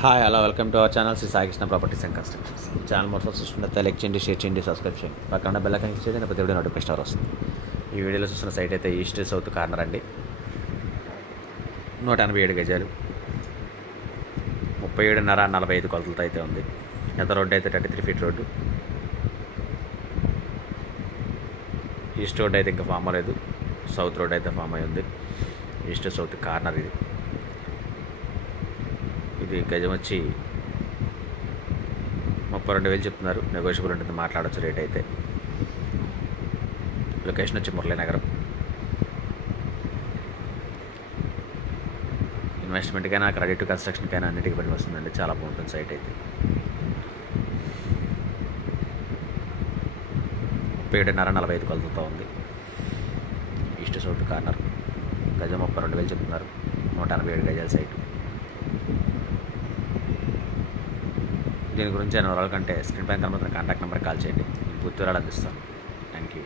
Hi hello welcome to our channel Sri Saikrishna properties and constructions. Channel మొత్తం చూస్తుంటే like చేయండి, share చేయండి, సబ్స్క్రైబ్ చేయండి. పక్కన బెల్ ఐకాన్ క్లిక్ చేయండి, ప్రతి వీడియో నోటిఫికేషన్ వస్తుంది. ఈ వీడియోలో చూస్తున్న సైట్ అయితే ఈస్ట్ సౌత్ కార్నర్ అండి. 187 గజాలు, 37.5 45 కొలతలతో అయితే ఉంది. ఎంత రోడ్డు అయితే 33 ఫీట్ రోడ్డు. ఈస్ట్ రోడ్ అయితే ఇంకా ఫామ్ అవ్వలేదు, సౌత్ రోడ్ అయితే ఫామ్ అయి ఉంది. ఈస్ట్ సౌత్ కార్నర్ ఇది గజం వచ్చి 32,000 చెప్తున్నారు. నెగోషియబుల్ ఉంటుంది, మాట్లాడవచ్చు రేట్ అయితే. లొకేషన్ వచ్చి మురళీనగరం. ఇన్వెస్ట్మెంట్కైనా క్రెడిట్ కన్స్ట్రక్షన్కైనా అన్నిటికీ పని వస్తుందండి. చాలా బాగుంటుంది సైట్ అయితే. 37.5 45 కొలతలతో ఉంది. East south corner. గజం 32,000 చెప్తున్నారు. 187 గజాల సైటు. దీని గురించి వివరాల కంటే స్క్రీన్ పైన కనబడుతున్న కాంటాక్ట్ నెంబర్కి కాల్ చేయండి. పూర్తి వివరాలు అందిస్తాను. Thank you.